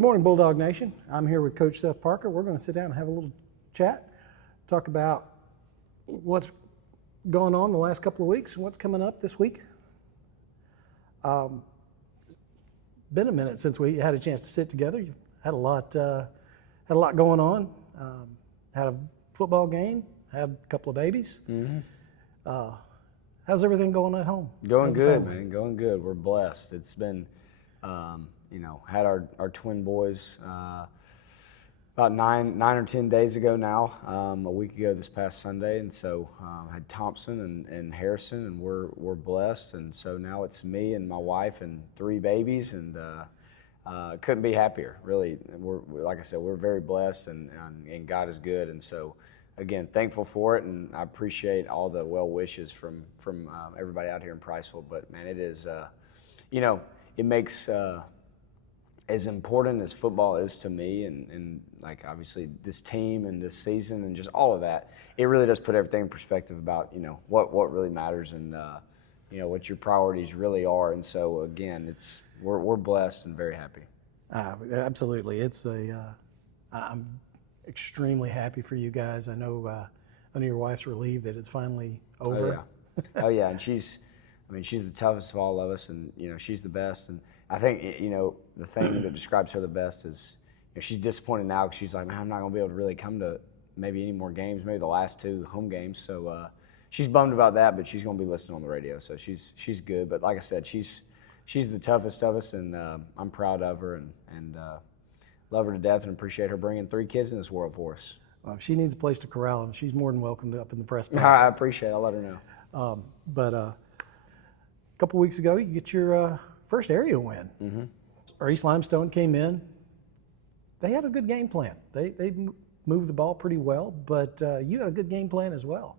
Good morning, Bulldog Nation. I'm here with Coach Seth Parker. We're going to sit down and have a little chat, talk about what's going on the last couple of weeks and what's coming up this week. Been a minute since we had a chance to sit together. You had a lot going on. Had a football game. Had a couple of babies. Mm-hmm. How's everything going at home? Going good, man. Going good. We're blessed. It's been, had our twin boys about nine or 10 days ago now, a week ago this past Sunday, and so had Thompson and Harrison, and we're blessed, and so now it's me and my wife and 3 babies, and couldn't be happier. Really, like I said, we're very blessed, and God is good, and so. Again, thankful for it, and I appreciate all the well wishes from everybody out here in Priceville. But man, it is, it makes as important as football is to me, and like obviously this team and this season and just all of that. It really does put everything in perspective about what really matters and what your priorities really are. And so again, we're blessed and very happy. Absolutely, I'm extremely happy for you guys. I know your wife's relieved that it's finally over. Oh yeah, and she's the toughest of all of us, and she's the best. And I think the thing that describes her the best is she's disappointed now because she's like, man, I'm not gonna be able to really come to maybe any more games, maybe the last 2 home games. So she's bummed about that, but she's gonna be listening on the radio, so she's good. But like I said, she's the toughest of us, and I'm proud of her and love her to death and appreciate her bringing 3 kids in this world for us. Well, if she needs a place to corral them, she's more than welcome to up in the press box. I appreciate it. I'll let her know. But a couple weeks ago, you get your first area win. Mm-hmm. Our East Limestone came in. They had a good game plan. They moved the ball pretty well, but you had a good game plan as well.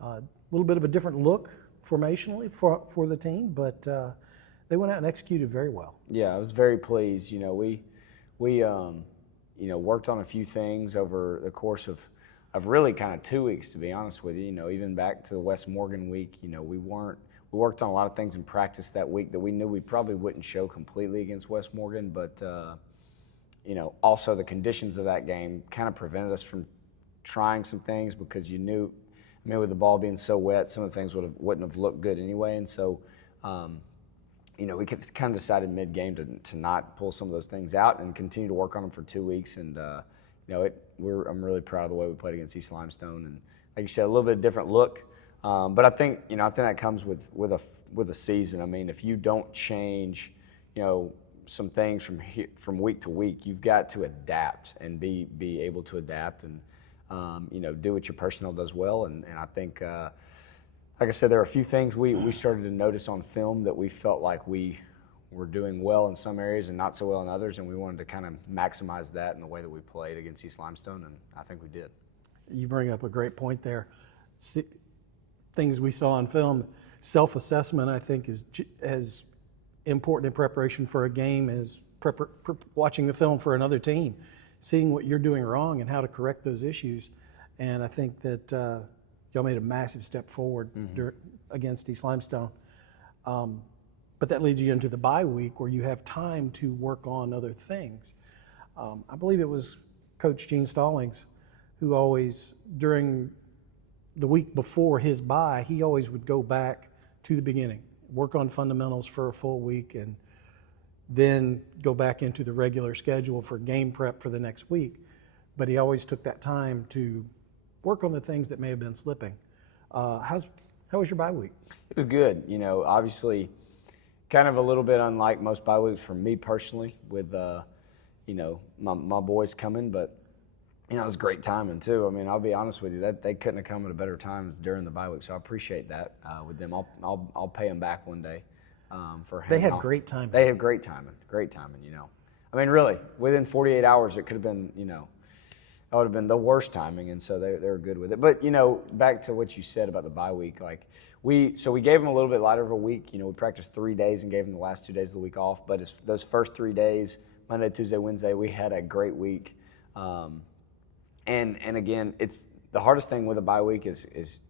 A little bit of a different look formationally for the team, but they went out and executed very well. Yeah, I was very pleased. We worked on a few things over the course of really kind of 2 weeks, to be honest with you. Even back to the West Morgan week, we worked on a lot of things in practice that week that we knew we probably wouldn't show completely against West Morgan, but also the conditions of that game kind of prevented us from trying some things because you knew, with the ball being so wet, some of the things wouldn't have looked good anyway, and so. We kind of decided mid-game to not pull some of those things out and continue to work on them for 2 weeks. And I'm really proud of the way we played against East Limestone. And like you said, a little bit different look. But I think that comes with a season. If you don't change, some things from week to week, you've got to adapt and be able to adapt and do what your personnel does well. And I think. Like I said, there are a few things we started to notice on film that we felt like we were doing well in some areas and not so well in others, and we wanted to kind of maximize that in the way that we played against East Limestone, and I think we did. You bring up a great point there. Things we saw on film, self-assessment, I think, is as important in preparation for a game as watching the film for another team, seeing what you're doing wrong and how to correct those issues. And I think that y'all made a massive step forward against East Limestone. But that leads you into the bye week where you have time to work on other things. I believe it was Coach Gene Stallings who always, during the week before his bye, he always would go back to the beginning, work on fundamentals for a full week, and then go back into the regular schedule for game prep for the next week. But he always took that time to work on the things that may have been slipping. How was your bye week? It was good. Obviously, kind of a little bit unlike most bye weeks for me personally, with my boys coming. But it was great timing too. I'll be honest with you, that they couldn't have come at a better time during the bye week. So I appreciate that with them. I'll pay them back one day for. They had great timing. They have great timing. Great timing. Really, within 48 hours, it could have been that would have been the worst timing, and so they were good with it. But, back to what you said about the bye week, we gave them a little bit lighter of a week. We practiced 3 days and gave them the last 2 days of the week off. But those first 3 days, Monday, Tuesday, Wednesday, we had a great week. And again, it's the hardest thing with a bye week is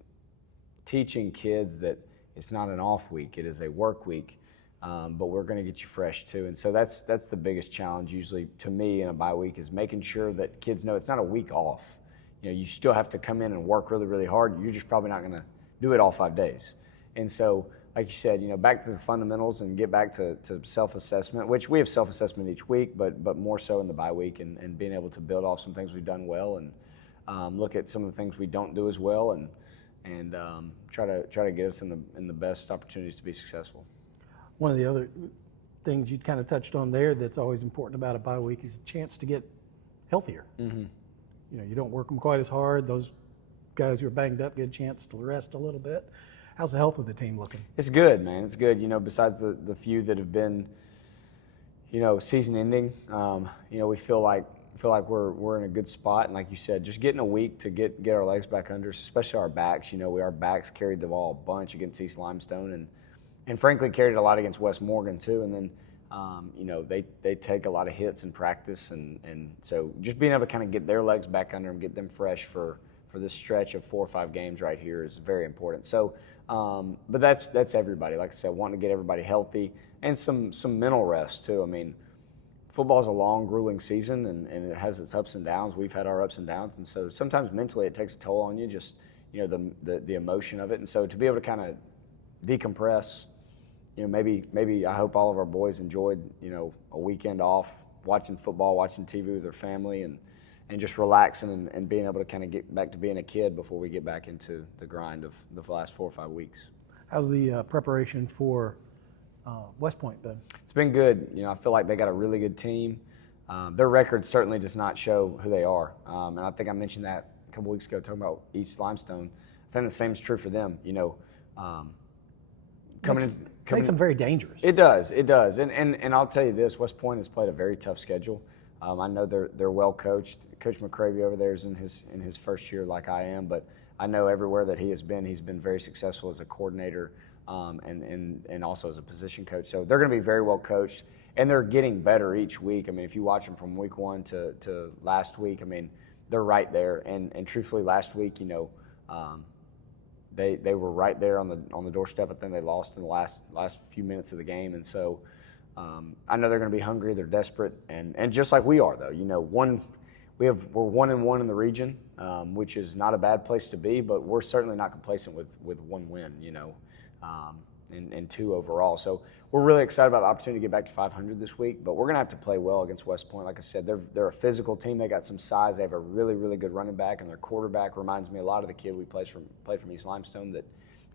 teaching kids that it's not an off week, it is a work week. but we're going to get you fresh too. And so that's the biggest challenge usually to me in a bye week, is making sure that kids know it's not a week off. You still have to come in and work really, really hard. You're just probably not going to do it all 5 days. And so, like you said, back to the fundamentals and get back to self-assessment, which we have self-assessment each week, but more so in the bye week, and being able to build off some things we've done well, and look at some of the things we don't do as well, and try to get us in the best opportunities to be successful. One of the other things you kind of touched on there that's always important about a bye week is the chance to get healthier. Mm-hmm. You don't work them quite as hard. Those guys who are banged up get a chance to rest a little bit. How's the health of the team looking? It's good, man. It's good. Besides the few that have been, season ending, we feel like we're in a good spot. And like you said, just getting a week to get our legs back under us, especially our backs. Our backs carried the ball a bunch against East Limestone, and frankly carried a lot against West Morgan too. And then, they take a lot of hits in practice, and so just being able to kind of get their legs back under them, get them fresh for this stretch of 4 or 5 games right here is very important. So, but that's everybody. Like I said, wanting to get everybody healthy and some mental rest too. I mean, football is a long, grueling season, and it has its ups and downs. We've had our ups and downs, and so sometimes mentally it takes a toll on you, just the emotion of it. And so to be able to kind of decompress, maybe I hope all of our boys enjoyed a weekend off, watching football, watching TV with their family, and just relaxing and being able to kind of get back to being a kid before we get back into the grind of the last 4 or 5 weeks. How's the preparation for West Point been? It's been good. I feel like they got a really good team. Their record certainly does not show who they are. And I think I mentioned that a couple weeks ago talking about East Limestone. I think the same is true for them. Makes them very dangerous. It does. And I'll tell you this, West Point has played a very tough schedule. I know they're well coached. Coach McCravey over there is in his first year like I am, but I know everywhere that he's been very successful as a coordinator, and also as a position coach. So they're going to be very well coached, and they're getting better each week. I mean, if you watch them from week 1 to last week, I mean, they're right there. And truthfully, last week, they were right there on the doorstep, but then they lost in the last few minutes of the game. And so I know they're going to be hungry. They're desperate, and just like we are, though. We're 1-1 in the region, which is not a bad place to be, but we're certainly not complacent with 1 win, and 2 overall. So we're really excited about the opportunity to get back to 500 this week, but we're going to have to play well against West Point. Like I said, they're a physical team. They got some size. They have a really, really good running back, and their quarterback reminds me a lot of the kid we played from East Limestone that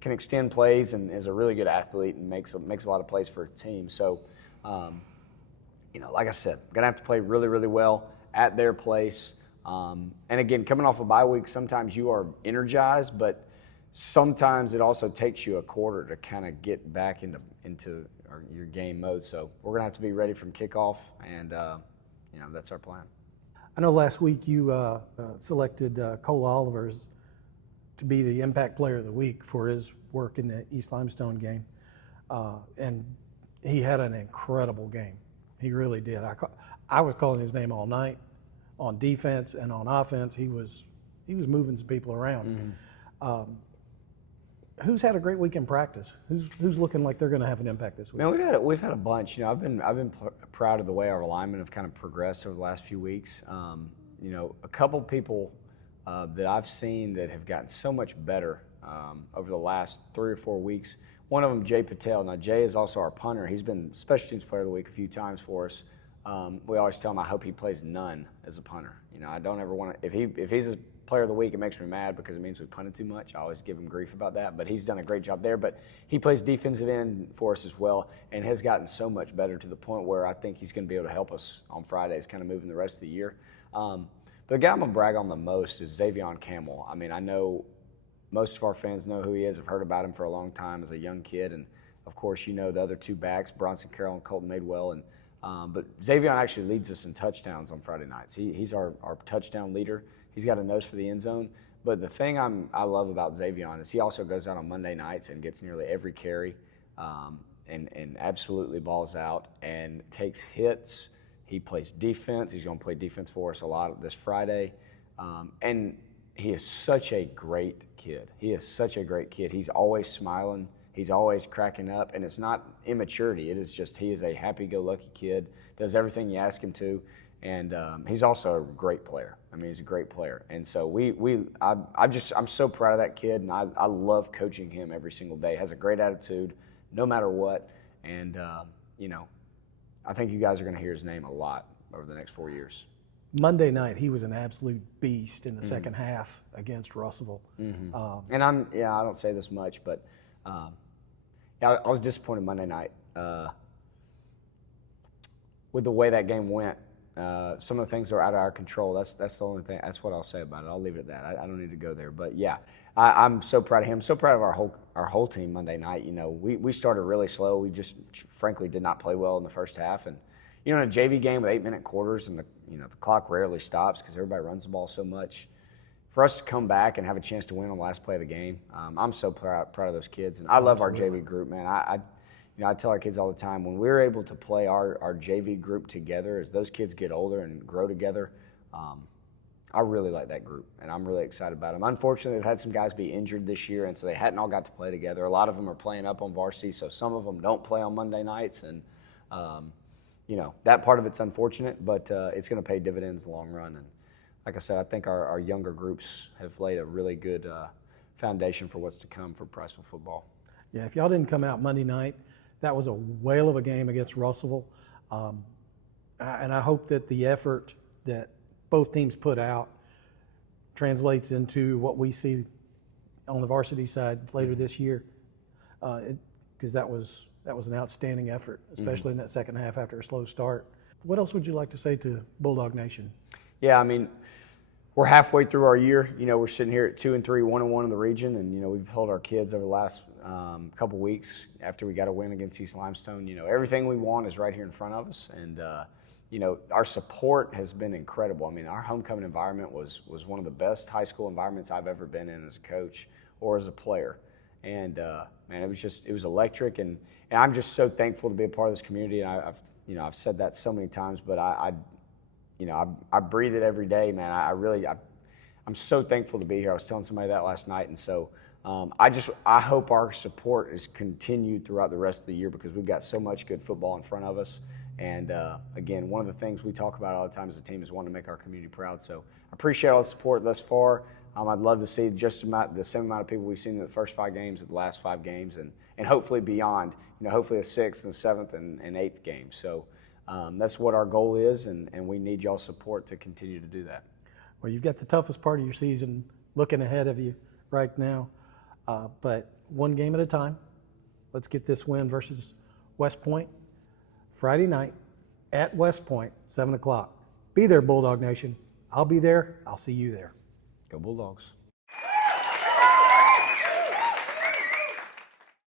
can extend plays and is a really good athlete and makes a lot of plays for his team. So, like I said, going to have to play really, really well at their place. And again, coming off a bye week, sometimes you are energized, but sometimes it also takes you a quarter to kind of get back into your game mode. So we're going to have to be ready from kickoff, and that's our plan. I know last week you selected Cole Olivers to be the Impact Player of the Week for his work in the East Limestone game, and he had an incredible game. He really did. I was calling his name all night on defense and on offense. He was moving some people around. Mm-hmm. Who's had a great week in practice? Who's looking like they're going to have an impact this week? Man, we've had a bunch. I've been proud of the way our linemen have kind of progressed over the last few weeks. A couple people that I've seen that have gotten so much better over the last 3 or 4 weeks. One of them, Jay Patel. Now, Jay is also our punter. He's been Special Teams Player of the Week a few times for us. We always tell him I hope he plays none as a punter. I don't ever want to. If he's a Player of the Week, it makes me mad because it means we punted too much. I always give him grief about that, but he's done a great job there. But he plays defensive end for us as well, and has gotten so much better to the point where I think he's going to be able to help us on Fridays, kind of moving the rest of the year. But the guy I'm going to brag on the most is Xavion Campbell. I mean, I know most of our fans know who he is. I've heard about him for a long time as a young kid, and of course, the other 2 backs, Bronson Carroll and Colton Madewell. But Xavion actually leads us in touchdowns on Friday nights. He's our touchdown leader. He's got a nose for the end zone. But the thing I love about Xavion is he also goes out on Monday nights and gets nearly every carry, and absolutely balls out and takes hits. He plays defense. He's going to play defense for us a lot this Friday. And he is such a great kid. He's always smiling. He's always cracking up, and it's not immaturity. It is just he is a happy-go-lucky kid, does everything you ask him to, and he's also a great player. I mean, he's a great player, and so I'm so proud of that kid, and I love coaching him every single day. Has a great attitude, no matter what, and I think you guys are going to hear his name a lot over the next 4 years. Monday night, he was an absolute beast in the second half against Russellville. And I don't say this much, but I was disappointed Monday night with the way that game went. Some of the things are out of our control. That's the only thing. That's what I'll say about it. I'll leave it at that. I don't need to go there. But yeah, I'm so proud of him. So proud of our whole team Monday night. We started really slow. We just frankly did not play well in the first half. And in a JV game with 8-minute quarters and the clock rarely stops because everybody runs the ball so much. For us to come back and have a chance to win on the last play of the game, I'm so proud of those kids. And I love our JV group, man. I tell our kids all the time, when we're able to play our JV group together, as those kids get older and grow together, I really like that group, and I'm really excited about them. Unfortunately, they've had some guys be injured this year, and so they hadn't all got to play together. A lot of them are playing up on varsity, so some of them don't play on Monday nights, and that part of it's unfortunate, but it's going to pay dividends in the long run. And like I said, I think our younger groups have laid a really good foundation for what's to come for Priceville football. Yeah, if y'all didn't come out Monday night, that was a whale of a game against Russellville. And I hope that the effort that both teams put out translates into what we see on the varsity side later this year, because that was an outstanding effort, especially in that second half after a slow start. What else would you like to say to Bulldog Nation? Yeah, I mean, we're halfway through our year. We're sitting here at 2-3, 1-1 in the region, and we've told our kids over the last couple weeks after we got a win against East Limestone. Everything we want is right here in front of us, and our support has been incredible. I mean, our homecoming environment was one of the best high school environments I've ever been in as a coach or as a player, and man, it was electric, and I'm just so thankful to be a part of this community. And I've said that so many times, but I breathe it every day, man. I'm so thankful to be here. I was telling somebody that last night, and so I hope our support is continued throughout the rest of the year because we've got so much good football in front of us. And again, one of the things we talk about all the time as a team is wanting to make our community proud. So I appreciate all the support thus far. I'd love to see just the same amount of people we've seen in the first 5 games of the last 5 games, and hopefully beyond. Hopefully a 6th and 7th and 8th game. So that's what our goal is, and we need y'all's support to continue to do that. Well, you've got the toughest part of your season looking ahead of you right now, but one game at a time. Let's get this win versus West Point Friday night at West Point, 7 o'clock. Be there, Bulldog Nation. I'll be there. I'll see you there. Go Bulldogs.